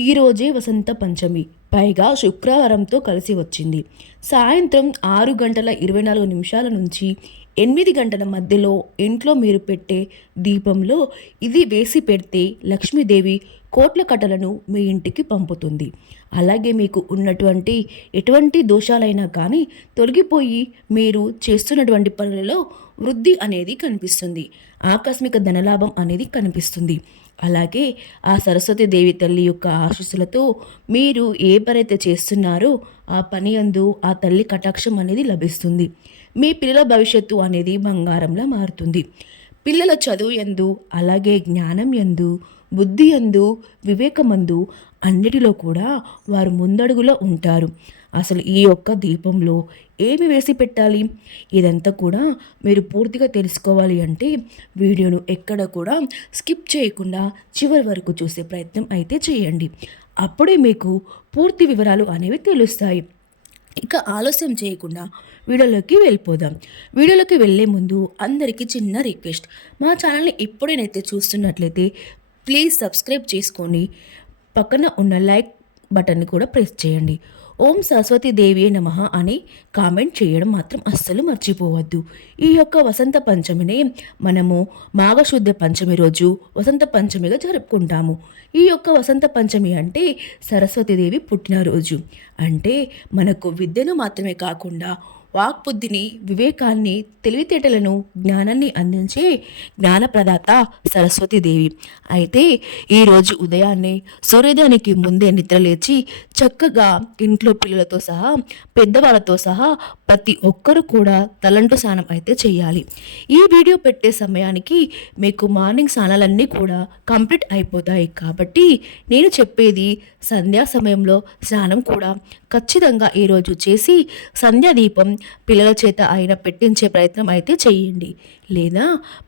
ఈరోజే వసంత పంచమి. పైగా శుక్రవారంతో కలిసి వచ్చింది. సాయంత్రం ఆరు గంటల ఇరవై నాలుగు నిమిషాల నుంచి ఎనిమిది గంటల మధ్యలో ఇంట్లో మీరు పెట్టే దీపంలో ఇది వేసి పెడితే లక్ష్మీదేవి కోట్ల కట్టలను మీ ఇంటికి పంపుతుంది. అలాగే మీకు ఉన్నటువంటి ఎటువంటి దోషాలైనా కానీ తొలగిపోయి మీరు చేస్తున్నటువంటి పనులలో వృద్ధి అనేది కనిపిస్తుంది. ఆకస్మిక ధనలాభం అనేది కనిపిస్తుంది. అలాగే ఆ సరస్వతి దేవి తల్లి యొక్క ఆశీస్సులతో మీరు ఏ పనైతే చేస్తున్నారో ఆ పని అందు ఆ తల్లి కటాక్షం అనేది లభిస్తుంది. మీ పిల్లల భవిష్యత్తు అనేది బంగారంలా మారుతుంది. పిల్లల చదువు ఎందు అలాగే జ్ఞానం ఎందు బుద్ధి ఎందు వివేకమందు అన్నిటిలో కూడా వారు ముందడుగులో ఉంటారు. అసలు ఈ యొక్క దీపంలో ఏమి వేసి పెట్టాలి? ఇదంతా కూడా మీరు పూర్తిగా తెలుసుకోవాలి అంటే వీడియోను ఎక్కడ కూడా స్కిప్ చేయకుండా చివరి వరకు చూసే ప్రయత్నం అయితే చేయండి. అప్పుడే మీకు పూర్తి వివరాలు అనేవి తెలుస్తాయి. ఇక ఆలస్యం చేయకుండా వీడియోలోకి వెళ్ళిపోదాం. వీడియోలోకి వెళ్ళే ముందు అందరికీ చిన్న రిక్వెస్ట్. మా ఛానల్ని ఇప్పుడేనైతే చూస్తున్నట్లయితే ప్లీజ్ సబ్స్క్రైబ్ చేసుకొని పక్కన ఉన్న లైక్ బటన్ని కూడా ప్రెస్ చేయండి. ఓం సరస్వతి దేవి నమ అని కామెంట్ చేయడం మాత్రం అస్సలు మర్చిపోవద్దు. ఈ యొక్క వసంత పంచమిని మనము మాఘశుద్ధ పంచమి రోజు వసంత పంచమిగా జరుపుకుంటాము. ఈ యొక్క వసంత పంచమి అంటే సరస్వతీదేవి పుట్టినరోజు. అంటే మనకు విద్యను మాత్రమే కాకుండా వాక్బుద్ధిని వివేకాన్ని తెలివితేటలను జ్ఞానాన్ని అందించే జ్ఞానప్రదాత సరస్వతీదేవి అయితే ఈరోజు ఉదయాన్నే సూర్యోదయానికి ముందే నిద్రలేచి చక్కగా ఇంట్లో పిల్లలతో సహా పెద్దవాళ్ళతో సహా ప్రతి ఒక్కరు కూడా తలంటు స్నానం అయితే చేయాలి. ఈ వీడియో పెట్టే సమయానికి మీకు మార్నింగ్ స్నానాలన్నీ కూడా కంప్లీట్ అయిపోతాయి కాబట్టి నేను చెప్పేది సంధ్యా సమయంలో స్నానం కూడా ఖచ్చితంగా ఈరోజు చేసి సంధ్యాదీపం పిల్లల చేత ఆయన పెట్టించే ప్రయత్నం అయితే చేయండి. లేదా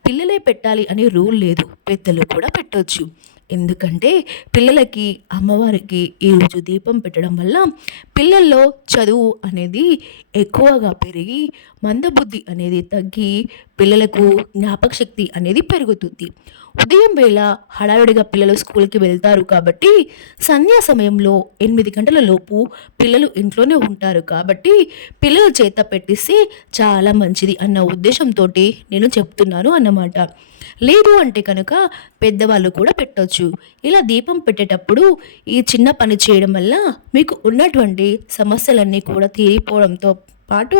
పిల్లలే పెట్టాలి అనే రూల్ లేదు. పెద్దలు కూడా పెట్టవచ్చు ఎందుకంటే పిల్లలకి అమ్మవారికి ఈరోజు దీపం పెట్టడం వల్ల పిల్లల్లో చదువు అనేది ఎక్కువగా పెరిగి మందబుద్ధి అనేది తగ్గి పిల్లలకు జ్ఞాపక శక్తి అనేది పెరుగుతుంది. ఉదయం వేళ హడావిడిగా పిల్లలు స్కూల్కి వెళ్తారు కాబట్టి సంధ్యా సమయంలో ఎనిమిది గంటల లోపు పిల్లలు ఇంట్లోనే ఉంటారు కాబట్టి పిల్లల చేత పెట్టిస్తే చాలా మంచిది అన్న ఉద్దేశంతో నేను చెప్తున్నాను అన్నమాట. లేదు అంటే కనుక పెద్దవాళ్ళు కూడా పెట్టవచ్చు ఇలా దీపం పెట్టేటప్పుడు ఈ చిన్న పని చేయడం వల్ల మీకు ఉన్నటువంటి సమస్యలన్నీ కూడా తీరిపోవడంతో పాటు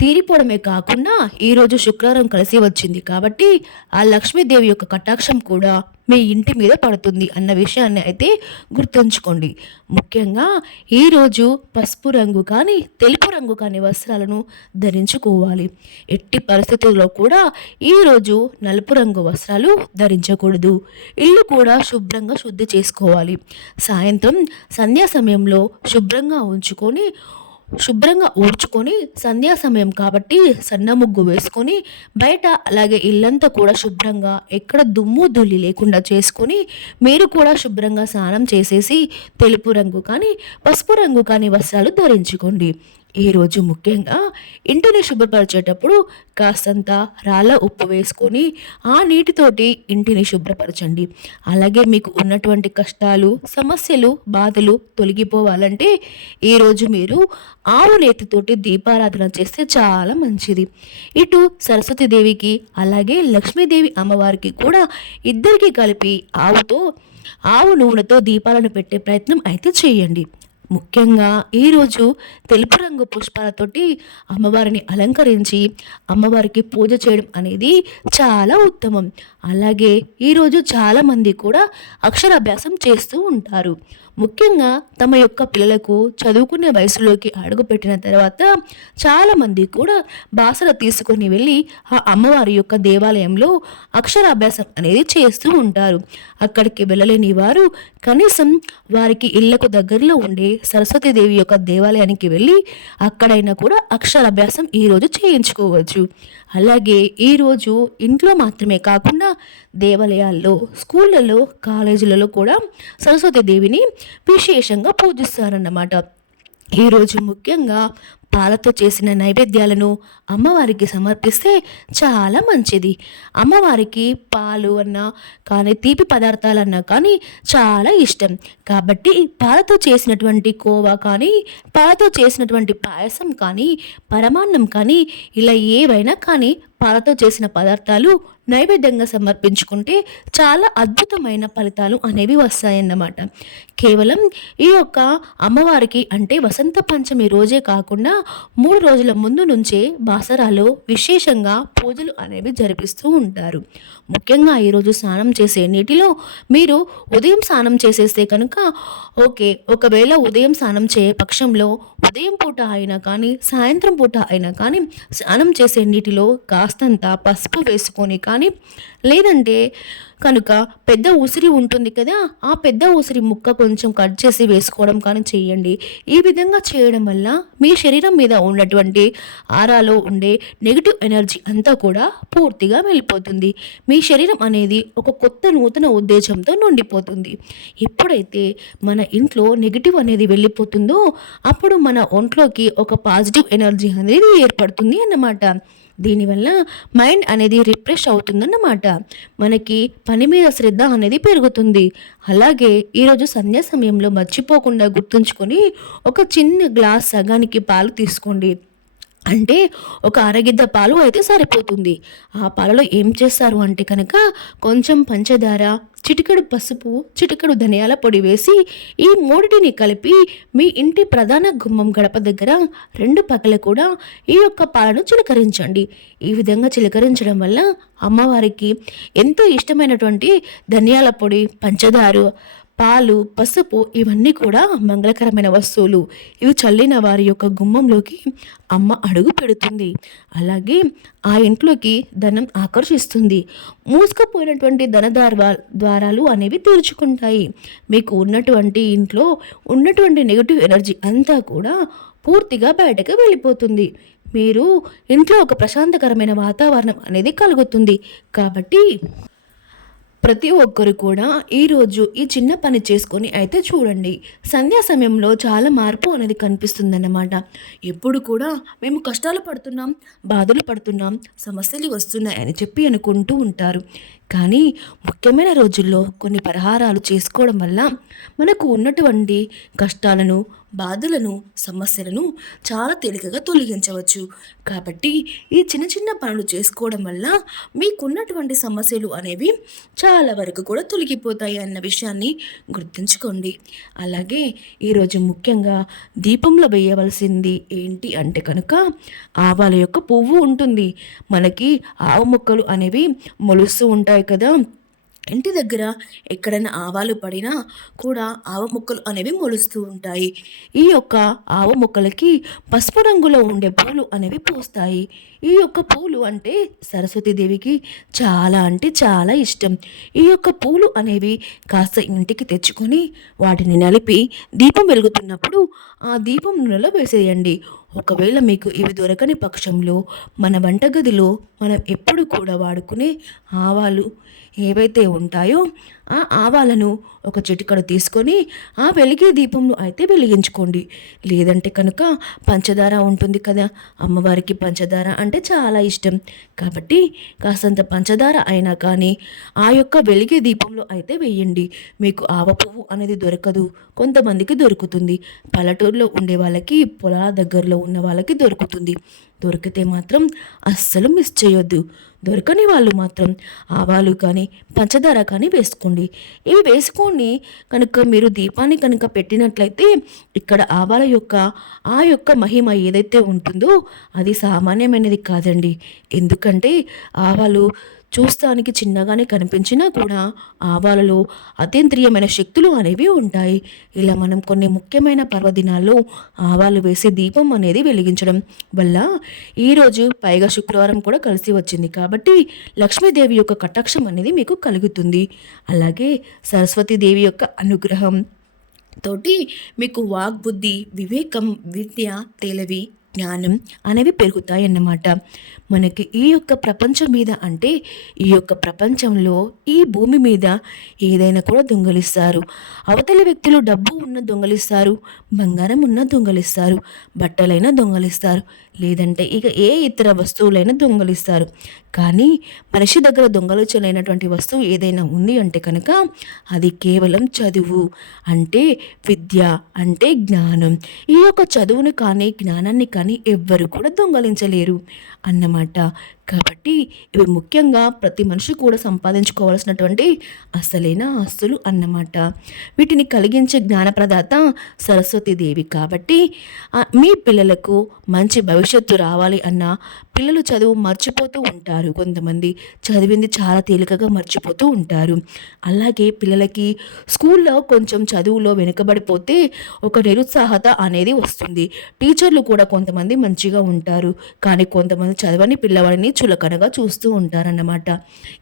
తీరిపోవడమే కాకుండా ఈరోజు శుక్రవారం కలిసి వచ్చింది కాబట్టి ఆ లక్ష్మీదేవి యొక్క కటాక్షం కూడా మీ ఇంటి మీద పడుతుంది అన్న విషయాన్ని అయితే గుర్తుంచుకోండి. ముఖ్యంగా ఈరోజు పసుపు రంగు కానీ తెలుపు రంగు కానీ వస్త్రాలను ధరించుకోవాలి. ఎట్టి పరిస్థితుల్లో కూడా ఈరోజు నలుపు రంగు వస్త్రాలు ధరించకూడదు. ఇల్లు కూడా శుభ్రంగా శుద్ధి చేసుకోవాలి. సాయంత్రం సంధ్యా సమయంలో శుభ్రంగా ఉంచుకొని శుభ్రంగా ఊడ్చుకొని సంధ్యా సమయం కాబట్టి సన్న ముగ్గు వేసుకొని బయట అలాగే ఇల్లంతా కూడా శుభ్రంగా ఎక్కడ దుమ్ము ధూళి లేకుండా చేసుకొని మీరు కూడా శుభ్రంగా స్నానం చేసేసి తెలుపు రంగు కానీ పసుపు రంగు కానీ వస్త్రాలు ధరించుకోండి. ఈరోజు ముఖ్యంగా ఇంటిని శుభ్రపరిచేటప్పుడు కాస్తంత రాళ్ళ ఉప్పు వేసుకొని ఆ నీటితోటి ఇంటిని శుభ్రపరచండి. అలాగే మీకు ఉన్నటువంటి కష్టాలు సమస్యలు బాధలు తొలగిపోవాలంటే ఈరోజు మీరు ఆవు నేతితోటి దీపారాధన చేస్తే చాలా మంచిది. ఇటు సరస్వతీదేవికి అలాగే లక్ష్మీదేవి అమ్మవారికి కూడా ఇద్దరికి కలిపి ఆవుతో ఆవు నూనెతో దీపాలను పెట్టే ప్రయత్నం అయితే చేయండి. ముఖ్యంగా ఈరోజు తెలుపు రంగు పుష్పాలతోటి అమ్మవారిని అలంకరించి అమ్మవారికి పూజ చేయడం అనేది చాలా ఉత్తమం. అలాగే ఈరోజు చాలామంది కూడా అక్షరాభ్యాసం చేస్తూ ఉంటారు. ముఖ్యంగా తమ యొక్క పిల్లలకు చదువుకునే వయసులోకి అడుగుపెట్టిన తర్వాత చాలామంది కూడా బాసర తీసుకొని వెళ్ళి ఆ అమ్మవారి యొక్క దేవాలయంలో అక్షరాభ్యాసం అనేది చేస్తూ ఉంటారు. అక్కడికి వెళ్ళలేని వారు కనీసం వారికి ఇళ్ళకు దగ్గరలో ఉండే సరస్వతీదేవి యొక్క దేవాలయానికి వెళ్ళి అక్కడైనా కూడా అక్షరాభ్యాసం ఈరోజు చేయించుకోవచ్చు. అలాగే ఈరోజు ఇంట్లో మాత్రమే కాకుండా దేవాలయాల్లో స్కూళ్ళలో కాలేజీలలో కూడా సరస్వతీదేవిని విశేషంగా పూజిస్తారన్నమాట. ఈరోజు ముఖ్యంగా పాలతో చేసిన నైవేద్యాలను అమ్మవారికి సమర్పిస్తే చాలా మంచిది. అమ్మవారికి పాలు అన్నా కానీ తీపి పదార్థాలన్నా కానీ చాలా ఇష్టం. కాబట్టి పాలతో చేసినటువంటి కోవా కానీ పాలతో చేసినటువంటి పాయసం కానీ పరమాన్నం కానీ ఇలా ఏవైనా కానీ పాలతో చేసిన పదార్థాలు నైవేద్యంగా సమర్పించుకుంటే చాలా అద్భుతమైన ఫలితాలు అనేవి వస్తాయన్నమాట. కేవలం ఈ యొక్క అమ్మవారికి అంటే వసంత పంచమి రోజే కాకుండా మూడు రోజుల ముందు నుంచే బాసరాలో విశేషంగా పూజలు అనేవి జరిపిస్తూ ఉంటారు. ముఖ్యంగా ఈరోజు స్నానం చేసే నీటిలో మీరు ఉదయం స్నానం చేసేస్తే కనుక ఓకే ఒకవేళ ఉదయం స్నానం చేయ పక్షంలో ఉదయం పూట అయినా కానీ సాయంత్రం పూట అయినా కానీ స్నానం చేసే నీటిలో కాస్తంత పసుపు వేసుకొని కానీ లేదంటే కనుక పెద్ద ఉసిరి ఉంటుంది కదా ఆ పెద్ద ఉసిరి ముక్క కొంచెం కట్ చేసి వేసుకోవడం కానీ చేయండి. ఈ విధంగా చేయడం వల్ల మీ శరీరం మీద ఉన్నటువంటి ఆరాలో ఉండే నెగిటివ్ ఎనర్జీ అంతా కూడా పూర్తిగా వెళ్ళిపోతుంది. మీ శరీరం అనేది ఒక కొత్త నూతన ఉద్దేశంతో నిండిపోతుంది. ఎప్పుడైతే మన ఇంట్లో నెగిటివ్ అనేది వెళ్ళిపోతుందో అప్పుడు మన ఒంట్లోకి ఒక పాజిటివ్ ఎనర్జీ అనేది ఏర్పడుతుంది అన్నమాట. దీనివల్ల మైండ్ అనేది రిఫ్రెష్ అవుతుందన్నమాట. మనకి పని మీద శ్రద్ధ అనేది పెరుగుతుంది. అలాగే ఈరోజు సంధ్యా సమయంలో మర్చిపోకుండా గుర్తుంచుకొని ఒక చిన్న గ్లాస్ సగానికి పాలు తీసుకోండి. అంటే ఒక అరగిద్ద పాలు అయితే సరిపోతుంది. ఆ పాలలో ఏం చేస్తారు అంటే కనుక కొంచెం పంచదార చిటికెడు పసుపు చిటికెడు ధనియాల పొడి వేసి ఈ మూడిటిని కలిపి మీ ఇంటి ప్రధాన గుమ్మం గడప దగ్గర రెండు పక్కల కూడా ఈ యొక్క పాలను చిలకరించండి. ఈ విధంగా చిలకరించడం వల్ల అమ్మవారికి ఎంతో ఇష్టమైనటువంటి ధనియాల పొడి పంచదార పాలు పసుపు ఇవన్నీ కూడా మంగళకరమైన వస్తువులు. ఇవి చల్లిన వారి యొక్క గుమ్మంలోకి అమ్మ అడుగు పెడుతుంది. అలాగే ఆ ఇంట్లోకి ధనం ఆకర్షిస్తుంది. మూసుకుపోయినటువంటి ధన ద్వారాలు అనేవి తీర్చుకుంటాయి. మీకు ఉన్నటువంటి ఇంట్లో ఉన్నటువంటి నెగిటివ్ ఎనర్జీ అంతా కూడా పూర్తిగా బయటకు వెళ్ళిపోతుంది. మీరు ఇంట్లో ఒక ప్రశాంతకరమైన వాతావరణం అనేది కలుగుతుంది. కాబట్టి ప్రతి ఒక్కరు కూడా ఈరోజు ఈ చిన్న పని చేసుకొని అయితే చూడండి. సంధ్యా సమయంలో చాలా మార్పు అనేది కనిపిస్తుందన్నమాట. ఎప్పుడు కూడా మేము కష్టాలు పడుతున్నాం బాధలు పడుతున్నాం సమస్యలు వస్తున్నాయి అని చెప్పి అనుకుంటూ ఉంటారు. కానీ ముఖ్యమైన రోజుల్లో కొన్ని పరిహారాలు చేసుకోవడం వల్ల మనకు ఉన్నటువంటి కష్టాలను బాధలను సమస్యలను చాలా తేలికగా తొలగించవచ్చు. కాబట్టి ఈ చిన్న చిన్న పనులు చేసుకోవడం వల్ల మీకున్నటువంటి సమస్యలు అనేవి చాలా వరకు కూడా తొలగిపోతాయి అన్న విషయాన్ని గుర్తుంచుకోండి. అలాగే ఈరోజు ముఖ్యంగా దీపంలో వేయవలసింది ఏంటి అంటే కనుక ఆవాల యొక్క పువ్వు ఉంటుంది. మనకి ఆవు మొక్కలు అనేవి మొలుస్తూ ఉంటాయి కదా. ఇంటి దగ్గర ఎక్కడైనా ఆవాలు పడినా కూడా ఆవ మొక్కలు అనేవి మొలుస్తూ ఉంటాయి. ఈ యొక్క ఆవ మొక్కలకి పసుపు రంగులో ఉండే పూలు అనేవి పూస్తాయి. ఈ యొక్క పూలు అంటే సరస్వతీదేవికి చాలా అంటే చాలా ఇష్టం. ఈ యొక్క పూలు అనేవి కాస్త ఇంటికి తెచ్చుకొని వాటిని నలిపి దీపం వెలుగుతున్నప్పుడు ఆ దీపం నూనెలో వేసేయండి. ఒకవేళ మీకు ఇవి దొరకని పక్షంలో మన వంటగదిలో మనం ఎప్పుడు కూడా వాడుకునే ఆవాలు ఏవైతే ఉంటాయో ఆ ఆవాలను ఒక చిటికడు తీసుకొని ఆ వెలిగే దీపంలో అయితే వెలిగించుకోండి. లేదంటే కనుక పంచదార ఉంటుంది కదా అమ్మవారికి పంచదార అంటే చాలా ఇష్టం. కాబట్టి కాసంత పంచదార అయినా కానీ ఆ యొక్క వెలిగే దీపంలో అయితే వేయండి. మీకు ఆవ పువ్వు అనేది దొరకదు. కొంతమందికి దొరుకుతుంది. పల్లెటూరులో ఉండే వాళ్ళకి పొలాల దగ్గరలో ఉన్న వాళ్ళకి దొరుకుతుంది. దొరికితే మాత్రం అస్సలు మిస్ చేయొద్దు. దొరకని వాళ్ళు మాత్రం ఆవాలు కానీ పంచదార కానీ వేసుకోండి. ఇవి వేసుకొని కనుక మీరు దీపాన్ని కనుక పెట్టినట్లయితే ఇక్కడ ఆవాల యొక్క ఆ యొక్క మహిమ ఏదైతే ఉంటుందో అది సామాన్యమైనది కాదండి. ఎందుకంటే ఆవాలు చూస్తానికి చిన్నగానే కనిపించినా కూడా ఆవాలలో అతీంద్రియమైన శక్తులు అనేవి ఉంటాయి. ఇలా మనం కొన్ని ముఖ్యమైన పర్వదినాల్లో ఆవాలు వేసి దీపం అనేది వెలిగించడం వల్ల ఈరోజు పైగా శుక్రవారం కూడా కలిసి వచ్చింది కాబట్టి లక్ష్మీదేవి యొక్క కటాక్షం అనేది మీకు కలుగుతుంది. అలాగే సరస్వతీదేవి యొక్క అనుగ్రహం తోటి మీకు వాగ్బుద్ధి వివేకం విద్య తెలివి జ్ఞానం అనేవి పెరుగుతాయి అన్నమాట మనకి ఈ యొక్క ప్రపంచం మీద అంటే ఈ యొక్క ప్రపంచంలో ఈ భూమి మీద ఏదైనా కూడా దొంగలిస్తారు. అవతలి వ్యక్తులు డబ్బు ఉన్న దొంగలిస్తారు బంగారం ఉన్న దొంగలిస్తారు బట్టలైనా దొంగలిస్తారు లేదంటే ఇక ఏ ఇతర వస్తువులైనా దొంగలిస్తారు. కానీ మనిషి దగ్గర దొంగలించలేనటువంటి వస్తువు ఏదైనా ఉంది అంటే కనుక అది కేవలం చదువు అంటే విద్య అంటే జ్ఞానం. ఈ యొక్క చదువును కానీ జ్ఞానాన్ని కానీ ఎవ్వరు కూడా దొంగలించలేరు అన్నమాట. மாட்டா కాబట్టి ఇవి ముఖ్యంగా ప్రతి మనిషి కూడా సంపాదించుకోవాల్సినటువంటి అసలైన ఆస్తులు అన్నమాట. వీటిని కలిగించే జ్ఞానప్రదాత సరస్వతీదేవి కాబట్టి మీ పిల్లలకు మంచి భవిష్యత్తు రావాలి అన్న పిల్లలు చదువు మర్చిపోతూ ఉంటారు. కొంతమంది చదివింది చాలా తేలికగా మర్చిపోతూ ఉంటారు. అలాగే పిల్లలకి స్కూల్లో కొంచెం చదువులో వెనుకబడిపోతే ఒక నిరుత్సాహత అనేది వస్తుంది. టీచర్లు కూడా కొంతమంది మంచిగా ఉంటారు. కానీ కొంతమంది చదవని పిల్లవాడిని చులకనగా చూస్తూ ఉంటారన్నమాట.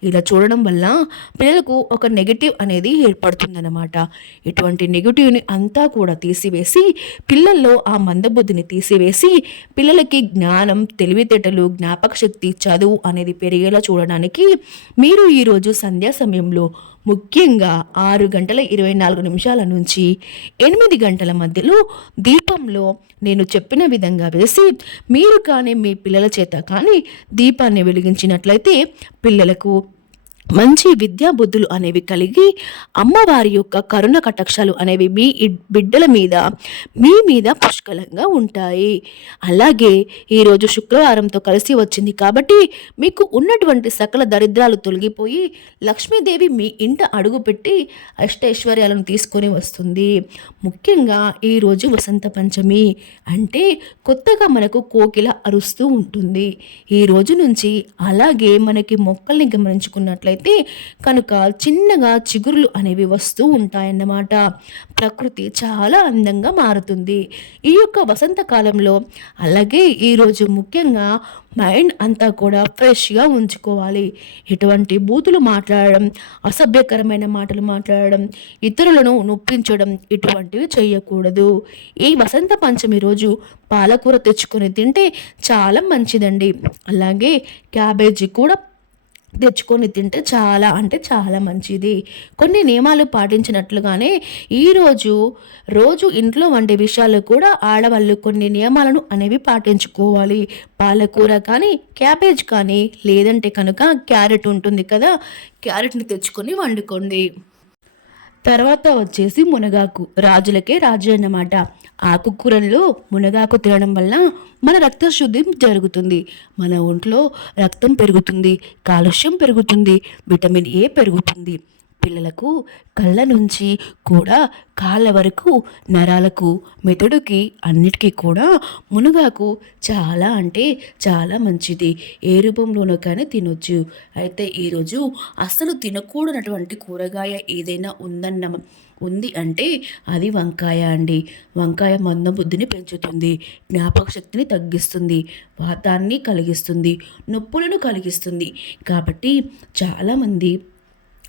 ఇలా చూడడం వల్ల పిల్లలకు ఒక నెగిటివ్ అనేది ఏర్పడుతుందన్నమాట. ఇటువంటి నెగిటివ్ని అంతా కూడా తీసివేసి పిల్లల్లో ఆ మందబుద్ధిని తీసివేసి పిల్లలకి జ్ఞానం తెలివితేటలు జ్ఞాపక శక్తి చదువు అనేది పెరిగేలా చూడడానికి మీరు ఈరోజు సంధ్యా సమయంలో ముఖ్యంగా ఆరు గంటల ఇరవై నాలుగు నిమిషాల నుంచి ఎనిమిది గంటల మధ్యలో దీపంలో నేను చెప్పిన విధంగా వేసి మీరు కానీ మీ పిల్లల చేత కానీ దీపాన్ని వెలిగించినట్లయితే పిల్లలకు మంచి విద్యా బుద్ధులు అనేవి కలిగి అమ్మవారి యొక్క కరుణ కటాక్షాలు అనేవి మీ బిడ్డల మీద మీ మీద పుష్కలంగా ఉంటాయి. అలాగే ఈరోజు శుక్రవారంతో కలిసి వచ్చింది కాబట్టి మీకు ఉన్నటువంటి సకల దరిద్రాలు తొలగిపోయి లక్ష్మీదేవి మీ ఇంట అడుగుపెట్టి అష్టైశ్వర్యాలను తీసుకొని వస్తుంది. ముఖ్యంగా ఈరోజు వసంత పంచమి అంటే కొత్తగా మనకు కోకిల అరుస్తూ ఉంటుంది. ఈ రోజు నుంచి అలాగే మనకి మొక్కల్ని గమనించుకున్నట్లయితే కనుక చిన్నగా చిగురులు అనేవి వస్తూ ఉంటాయన్నమాట. ప్రకృతి చాలా అందంగా మారుతుంది. ఈ యొక్క వసంతకాలంలో అలాగే ఈరోజు ముఖ్యంగా మైండ్ అంతా కూడా ఫ్రెష్గా ఉంచుకోవాలి. ఎటువంటి బూతులు మాట్లాడడం అసభ్యకరమైన మాటలు మాట్లాడడం ఇతరులను నొప్పించడం ఇటువంటివి చేయకూడదు. ఈ వసంత పంచమి రోజు పాలకూర తెచ్చుకొని తింటే చాలా మంచిదండి. అలాగే క్యాబేజీ కూడా తెచ్చుకొని తింటే చాలా అంటే చాలా మంచిది. కొన్ని నియమాలు పాటించినట్లుగానే ఈరోజు రోజు ఇంట్లో వండే విషయాలు కూడా ఆడవాళ్ళు కొన్ని నియమాలను అనేవి పాటించుకోవాలి. పాలకూర కానీ క్యాబేజ్ కానీ లేదంటే కనుక క్యారెట్ ఉంటుంది కదా క్యారెట్ని తెచ్చుకొని వండుకోండి. తర్వాత వచ్చేసి మునగాకు. రాజులకే రాజు అన్నమాట. ఆకుకూరల్లో మునగాకు తినడం వల్ల మన రక్త శుద్ధి జరుగుతుంది. మన ఒంట్లో రక్తం పెరుగుతుంది కాలుష్యం పెరుగుతుంది విటమిన్ ఏ పెరుగుతుంది. పిల్లలకు కళ్ళ నుంచి కూడా కాళ్ళ వరకు నరాలకు మెదడుకి అన్నిటికీ కూడా మునగాకు చాలా అంటే చాలా మంచిది. ఏ రూపంలోనూ కానీ తినొచ్చు. అయితే ఈరోజు అసలు తినకూడనటువంటి కూరగాయ ఏదైనా ఉందన్న ఉంది అంటే అది వంకాయ అండి. వంకాయ మందబుద్ధిని పెంచుతుంది జ్ఞాపక శక్తిని తగ్గిస్తుంది వాతాన్ని కలిగిస్తుంది నొప్పులను కలిగిస్తుంది. కాబట్టి చాలామంది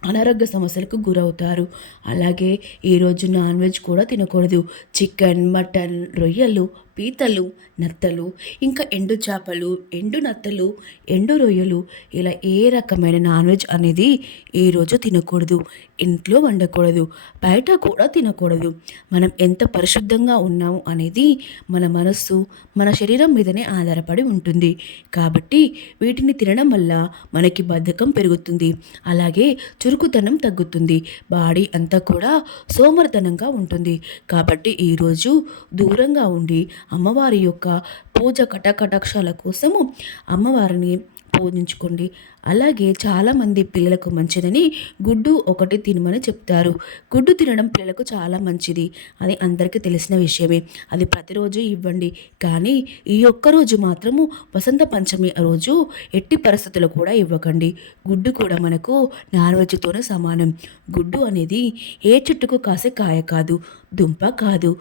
అనారోగ్య సమస్యలకు గురవుతారు. అలాగే ఈరోజు నాన్ వెజ్ కూడా తినకూడదు. చికెన్ మటన్ రొయ్యలు పీతలు నత్తలు ఇంకా ఎండు చేపలు ఎండు నత్తలు ఎండు రొయ్యలు ఇలా ఏ రకమైన నాన్ వెజ్ అనేది ఈరోజు తినకూడదు. ఇంట్లో వండకూడదు. బయట కూడా తినకూడదు. మనం ఎంత పరిశుద్ధంగా ఉన్నాము అనేది మన మనస్సు మన శరీరం మీదనే ఆధారపడి ఉంటుంది. కాబట్టి వీటిని తినడం వల్ల మనకి బద్ధకం పెరుగుతుంది. అలాగే చురుకుతనం తగ్గుతుంది. బాడీ అంతా కూడా సోమర్తనంగా ఉంటుంది. కాబట్టి ఈరోజు దూరంగా ఉండి అమ్మవారి యొక్క పూజ కటకటాక్షాల కోసము అమ్మవారిని పూజించుకోండి. అలాగే చాలామంది పిల్లలకు మంచిదని గుడ్డు ఒకటి తినమని చెప్తారు. గుడ్డు తినడం పిల్లలకు చాలా మంచిది అది అందరికీ తెలిసిన విషయమే. అది ప్రతిరోజు ఇవ్వండి. కానీ ఈ ఒక్క రోజు మాత్రము వసంత పంచమి రోజు ఎట్టి పరిస్థితులు కూడా ఇవ్వకండి. గుడ్డు కూడా మనకు నాన్ వెజ్తోనే సమానం. గుడ్డు అనేది ఏ చెట్టుకు కాసే కాయ కాదు దుంప కాదు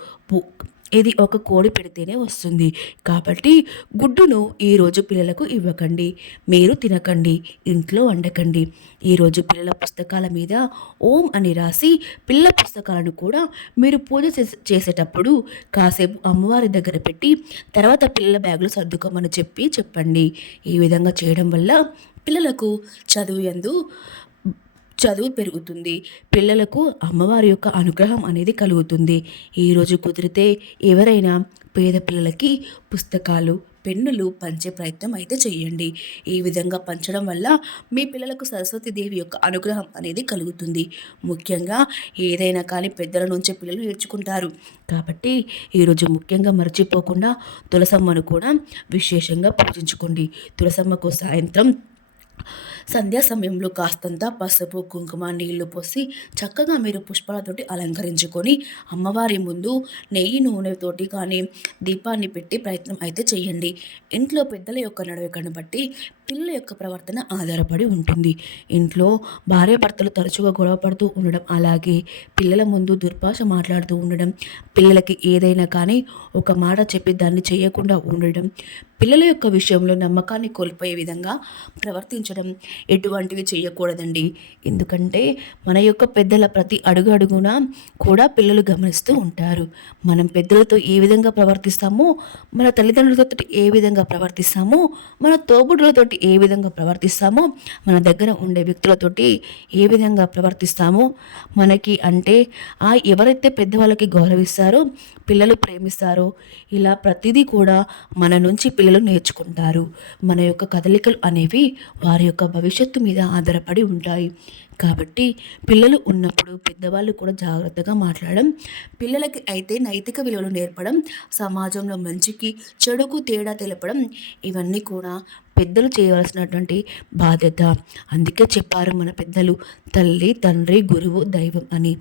ఇది ఒక కోడి పెడితేనే వస్తుంది. కాబట్టి గుడ్డును ఈరోజు పిల్లలకు ఇవ్వకండి. మీరు తినకండి. ఇంట్లో వండకండి. ఈరోజు పిల్లల పుస్తకాల మీద ఓం అని రాసి పిల్లల పుస్తకాలను కూడా మీరు పూజ చేసే- చేసేటప్పుడు కాసేపు అమ్మవారి దగ్గర పెట్టి తర్వాత పిల్లల బ్యాగులు సర్దుకోమని చెప్పి చెప్పండి. ఈ విధంగా చేయడం వల్ల పిల్లలకు చదువు ఎందు చదువు పెరుగుతుంది. పిల్లలకు అమ్మవారి యొక్క అనుగ్రహం అనేది కలుగుతుంది. ఈరోజు కుదిరితే ఎవరైనా పేద పిల్లలకి పుస్తకాలు పెన్నులు పంచే ప్రయత్నం అయితే చేయండి. ఈ విధంగా పంచడం వల్ల మీ పిల్లలకు సరస్వతి దేవి యొక్క అనుగ్రహం అనేది కలుగుతుంది. ముఖ్యంగా ఏదైనా కానీ పెద్దల నుంచే పిల్లలు నేర్చుకుంటారు. కాబట్టి ఈరోజు ముఖ్యంగా మర్చిపోకుండా తులసమ్మను కూడా విశేషంగా పూజించుకోండి. తులసమ్మకు సాయంత్రం సంధ్యా సమయంలో కాస్తంత పసుపు కుంకుమ నీళ్ళు పోసి చక్కగా మీరు పుష్పాలతోటి అలంకరించుకొని అమ్మవారి ముందు నెయ్యి నూనెతోటి కానీ దీపాన్ని పెట్టి ప్రయత్నం అయితే చేయండి. ఇంట్లో పెద్దల యొక్క నడవకను బట్టి పిల్లల యొక్క ప్రవర్తన ఆధారపడి ఉంటుంది. ఇంట్లో భార్యాభర్తలు తరచుగా గొడవ పడుతూ ఉండడం అలాగే పిల్లల ముందు దుర్భాష మాట్లాడుతూ ఉండడం పిల్లలకి ఏదైనా కానీ ఒక మాట చెప్పి దాన్ని చేయకుండా ఉండడం పిల్లల యొక్క విషయంలో నమ్మకాన్ని కోల్పోయే విధంగా ప్రవర్తించడం ఎటువంటివి చేయకూడదండి. ఎందుకంటే మన యొక్క పెద్దల ప్రతి అడుగు అడుగున కూడా పిల్లలు గమనిస్తూ ఉంటారు. మనం పెద్దలతో ఏ విధంగా ప్రవర్తిస్తామో మన తల్లిదండ్రులతో ఏ విధంగా ప్రవర్తిస్తామో మన తోబుడులతోటి ఏ విధంగా ప్రవర్తిస్తామో మన దగ్గర ఉండే వ్యక్తులతోటి ఏ విధంగా ప్రవర్తిస్తామో మనకి అంటే ఆ ఎవరైతే పెద్దవాళ్ళకి గౌరవిస్తారో పిల్లలు ప్రేమిస్తారో ఇలా ప్రతిదీ కూడా మన నుంచి పిల్లలు నేర్చుకుంటారు. మన యొక్క కదలికలు అనేవి వారి యొక్క భవిష్యత్తు మీద ఆధారపడి ఉంటాయి. కాబట్టి పిల్లలు ఉన్నప్పుడు పెద్దవాళ్ళు కూడా జాగ్రత్తగా మాట్లాడడం పిల్లలకి అయితే నైతిక విలువలు నేర్పడం సమాజంలో మంచికి చెడుకు తేడా తెలపడం ఇవన్నీ కూడా పెద్దలు చేయవలసినటువంటి బాధ్యత. అందుకే చెప్పారు మన పెద్దలు తల్లి తండ్రి గురువు దైవం అని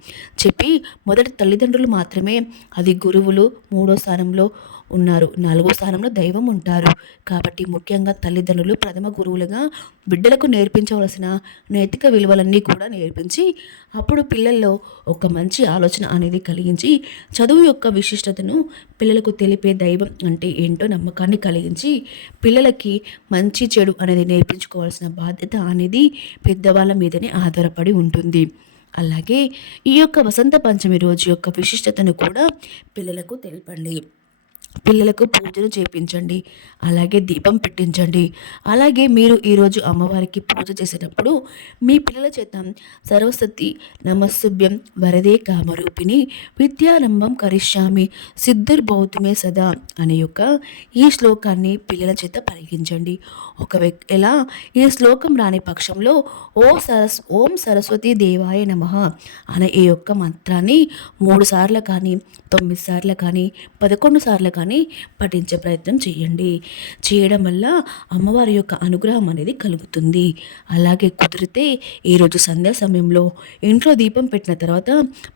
చెప్పి మొదటి తల్లిదండ్రులు మాత్రమే అది గురువులు మూడో స్థానంలో ఉన్నారు. నాలుగో స్థానంలో దైవం ఉంటారు. కాబట్టి ముఖ్యంగా తల్లిదండ్రులు ప్రథమ గురువులుగా బిడ్డలకు నేర్పించవలసిన నైతిక విలువలన్నీ కూడా నేర్పించి అప్పుడు పిల్లల్లో ఒక మంచి ఆలోచన అనేది కలిగించి చదువు యొక్క విశిష్టతను పిల్లలకు తెలిపే దైవం అంటే ఏంటో నమ్మకాన్ని కలిగించి పిల్లలకి మంచి చెడు అనేది నేర్పించుకోవాల్సిన బాధ్యత అనేది పెద్దవాళ్ళ మీదనే ఆధారపడి ఉంటుంది. అలాగే ఈ యొక్క వసంత పంచమి రోజు యొక్క విశిష్టతను కూడా పిల్లలకు తెలపండి. పిల్లలకు పూజలు చేపించండి. అలాగే దీపం పెట్టించండి. అలాగే మీరు ఈరోజు అమ్మవారికి పూజ చేసేటప్పుడు మీ పిల్లల చేత సరస్వతి నమస్సుభ్యం వరదే కామరూపిణి విద్యారంభం కరిష్యామి సిద్ధుర్భౌతుమే సదా అనే యొక్క ఈ శ్లోకాన్ని పిల్లల చేత పరిగించండి ఒక వ్యక్తి ఎలా? ఈ శ్లోకం రాని పక్షంలో ఓ సరస్ ఓం సరస్వతి దేవాయ నమ అనే ఈ యొక్క మంత్రాన్ని మూడు సార్లు కానీ తొమ్మిది సార్లు కానీ పదకొండు సార్లు కానీ పఠించే ప్రయత్నం చేయండి. చేయడం వల్ల అమ్మవారి యొక్క అనుగ్రహం అనేది కలుగుతుంది. అలాగే కుదిరితే ఈరోజు సంధ్యా సమయంలో ఇంట్లో దీపం పెట్టిన తర్వాత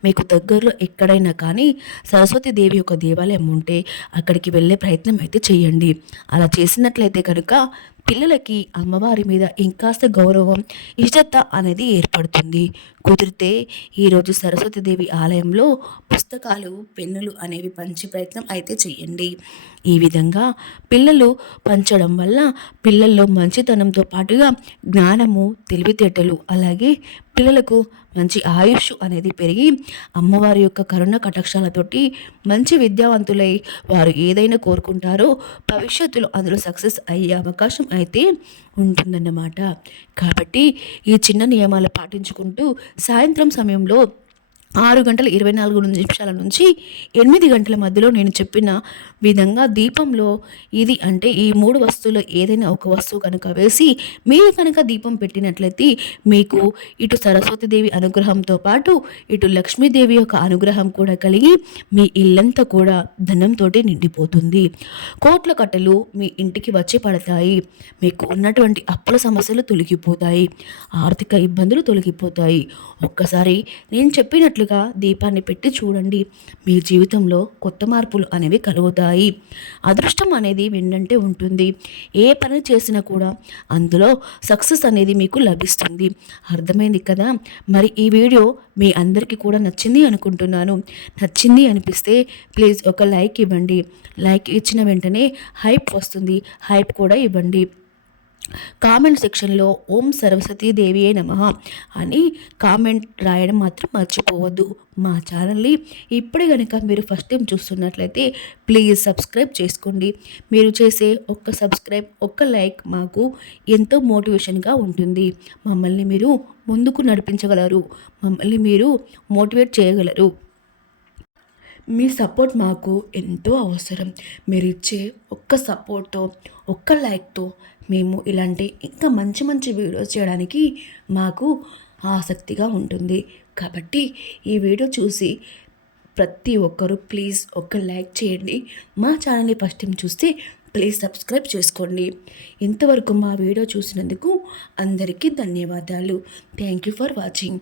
మీకు దగ్గరలో ఎక్కడైనా కానీ సరస్వతి దేవి యొక్క దేవాలయం ఉంటే అక్కడికి వెళ్ళే ప్రయత్నం అయితే చేయండి. అలా చేసినట్లయితే కనుక పిల్లలకి అమ్మవారి మీద ఇంకాస్త గౌరవం ఇష్టత అనేది ఏర్పడుతుంది. కుదిరితే ఈరోజు సరస్వతీదేవి ఆలయంలో పుస్తకాలు పెన్నులు అనేవి పంచి ప్రయత్నం అయితే చేయండి. ఈ విధంగా పిల్లలు పంచడం వల్ల పిల్లల్లో మంచితనంతో పాటుగా జ్ఞానము తెలివితేటలు అలాగే పిల్లలకు మంచి ఆయుష్ అనేది పెరిగి అమ్మవారి యొక్క కరుణ కటాక్షాలతోటి మంచి విద్యావంతులై వారు ఏదైనా కోరుకుంటారో భవిష్యత్తులో అందులో సక్సెస్ అయ్యే అవకాశం అయితే ఉంటుందన్నమాట. కాబట్టి ఈ చిన్న నియమాలు పాటించుకుంటూ సాయంత్రం సమయంలో ఆరు గంటల ఇరవై నాలుగు నిమిషాల నుంచి ఎనిమిది గంటల మధ్యలో నేను చెప్పిన విధంగా దీపంలో ఇది అంటే ఈ మూడు వస్తువులు ఏదైనా ఒక వస్తువు కనుక వేసి మీరు కనుక దీపం పెట్టినట్లయితే మీకు ఇటు సరస్వతీదేవి అనుగ్రహంతో పాటు ఇటు లక్ష్మీదేవి యొక్క అనుగ్రహం కూడా కలిగి మీ ఇల్లంతా కూడా ధనంతో నిండిపోతుంది. కోట్ల కట్టలు మీ ఇంటికి వచ్చి పడతాయి. మీకు ఉన్నటువంటి అప్పుల సమస్యలు తొలగిపోతాయి. ఆర్థిక ఇబ్బందులు తొలగిపోతాయి. ఒక్కసారి నేను చెప్పినట్లు ఉన్నట్లుగా దీపాన్ని పెట్టి చూడండి. మీ జీవితంలో కొత్త మార్పులు అనేవి కలుగుతాయి. అదృష్టం అనేది వెన్నంటే ఉంటుంది. ఏ పని చేసినా కూడా అందులో సక్సెస్ అనేది మీకు లభిస్తుంది. అర్థమైంది కదా? మరి ఈ వీడియో మీ అందరికీ కూడా నచ్చింది అనుకుంటున్నాను. నచ్చింది అనిపిస్తే ప్లీజ్ ఒక లైక్ ఇవ్వండి. లైక్ ఇచ్చిన వెంటనే హైప్ వస్తుంది. హైప్ కూడా ఇవ్వండి. కామెంట్ సెక్షన్లో ఓం సరస్వతీ దేవి నమ అని కామెంట్ రాయడం మాత్రం మర్చిపోవద్దు మా ఛానల్ని. ఇప్పుడే కనుక మీరు ఫస్ట్ టైం చూస్తున్నట్లయితే ప్లీజ్ సబ్స్క్రైబ్ చేసుకోండి. మీరు చేసే ఒక్క సబ్స్క్రైబ్ ఒక్క లైక్ మాకు ఎంతో మోటివేషన్గా ఉంటుంది. మమ్మల్ని మీరు ముందుకు నడిపించగలరు. మమ్మల్ని మీరు మోటివేట్ చేయగలరు. మీ సపోర్ట్ మాకు ఎంతో అవసరం. మీరు ఇచ్చే ఒక్క సపోర్ట్తో ఒక్క లైక్తో మేము ఇలాంటి ఇంకా మంచి మంచి వీడియోస్ చేయడానికి మాకు ఆసక్తిగా ఉంటుంది. కాబట్టి ఈ వీడియో చూసి ప్రతి ఒక్కరూ ప్లీజ్ ఒక లైక్ చేయండి. మా ఛానల్ని ఫస్ట్ టైం చూస్తే ప్లీజ్ సబ్స్క్రైబ్ చేసుకోండి. ఇంతవరకు మా వీడియో చూసినందుకు అందరికీ ధన్యవాదాలు. Thank you for watching.